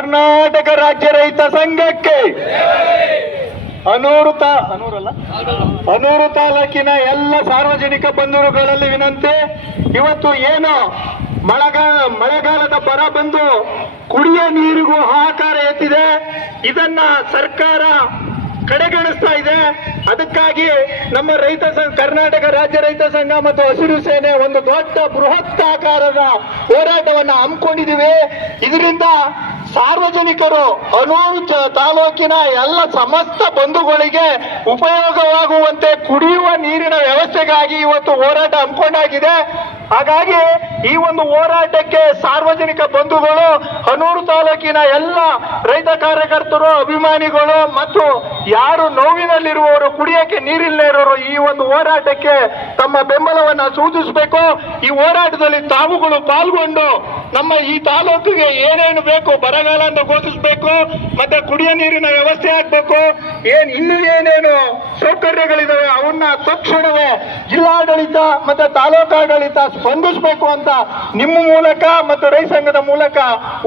ಕರ್ನಾಟಕ ರಾಜ್ಯ ರೈತ ಸಂಘಕ್ಕೆ ಅನೂರು ತಾಲೂಕಿನ ಎಲ್ಲ ಸಾರ್ವಜನಿಕ ಬಂಧುಗಳಲ್ಲಿ ವಿನಂತಿ. ಇವತ್ತು ಏನು ಮಳೆಗಾಲದ ಬರ ಬಂದು ಕುಡಿಯ ನೀರಿಗೂ ಹಾಹಾಕಾರ ಎತ್ತಿದೆ. ಇದನ್ನ ಸರ್ಕಾರ ಕಡೆಗಣಿಸ್ತಾ ಇದೆ. ಅದಕ್ಕಾಗಿ ನಮ್ಮ ಕರ್ನಾಟಕ ರಾಜ್ಯ ರೈತ ಸಂಘ ಮತ್ತು ಹಸಿರು ಸೇನೆ ಒಂದು ದೊಡ್ಡ ಬೃಹತ್ ಆಕಾರದ ಹೋರಾಟವನ್ನು ಹಮ್ಮಿಕೊಂಡಿದ್ದೀವಿ. ಇದರಿಂದ ಸಾರ್ವಜನಿಕರು ಅನೂರು ತಾಲೂಕಿನ ಎಲ್ಲ ಸಮಸ್ತ ಬಂಧುಗಳಿಗೆ ಉಪಯೋಗವಾಗುವಂತೆ ಕುಡಿಯುವ ನೀರಿನ ವ್ಯವಸ್ಥೆಗಾಗಿ ಇವತ್ತು ಹೋರಾಟ ಹಮ್ಮಿಕೊಂಡಾಗಿದೆ. ಹಾಗಾಗಿ ಈ ಒಂದು ಹೋರಾಟಕ್ಕೆ ಸಾರ್ವಜನಿಕ ಬಂಧುಗಳು, ಅನೂರು ತಾಲೂಕಿನ ಎಲ್ಲ ರೈತ ಕಾರ್ಯಕರ್ತರು, ಅಭಿಮಾನಿಗಳು ಮತ್ತು ಯಾರು ನೋವಿನಲ್ಲಿರುವವರು, ಕುಡಿಯಕ್ಕೆ ನೀರಿಲ್ಲದೆ ಇರೋರು ಈ ಒಂದು ಹೋರಾಟಕ್ಕೆ ತಮ್ಮ ಬೆಂಬಲವನ್ನು ಸೂಚಿಸಬೇಕು. ಈ ಹೋರಾಟದಲ್ಲಿ ತಾವುಗಳು ಪಾಲ್ಗೊಂಡು ನಮ್ಮ ಈ ತಾಲೂಕಿಗೆ ಏನೇನು ಬೇಕು, ಬರಗಾಲ ಅಂತ ಘೋಷಿಸಬೇಕು, ಮತ್ತೆ ಕುಡಿಯ ನೀರಿನ ವ್ಯವಸ್ಥೆ ಆಗ್ಬೇಕು, ಇನ್ನೂ ಏನೇನು ಸೌಕರ್ಯಗಳಿದಾವೆ ಅವನ್ನ ತಕ್ಷಣವೇ ಜಿಲ್ಲಾಡಳಿತ ಮತ್ತೆ ತಾಲೂಕಾಡಳಿತ ಸ್ಪಂದಿಸಬೇಕು ಅಂತ ನಿಮ್ಮ ಮೂಲಕ ಮತ್ತು ರೈತ ಸಂಘದ ಮೂಲಕ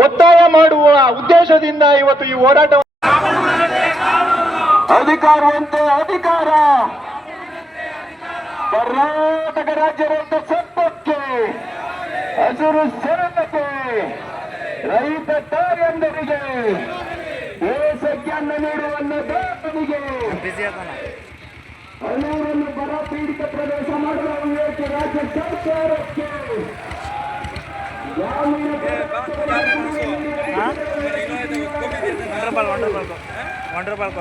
ಒತ್ತಾಯ ಮಾಡುವ ಉದ್ದೇಶದಿಂದ ಇವತ್ತು ಈ ಹೋರಾಟ. ಅಧಿಕಾರವಂತೆ ಅಧಿಕಾರ, ಕರ್ನಾಟಕ ರಾಜ್ಯ ರೈತ ಸಂಘಕ್ಕೆ, ಹಸಿರು ಸೇನೆಗೆ, ರೈತ ತಾಯಂದರಿಗೆ, ದೇಶಕ್ಕೆ ನೀಡುವ ಅನ್ನದಾತನಿಗೆ, ಅನೂರನ್ನು ಬರ ಪೀಡಿತ ಪ್ರದೇಶ ಮಾಡುವ ವಿವೇಕ ರಾಜ್ಯ ಸರ್ಕಾರಕ್ಕೆ, ವಂಡರ್ಬಾಲ್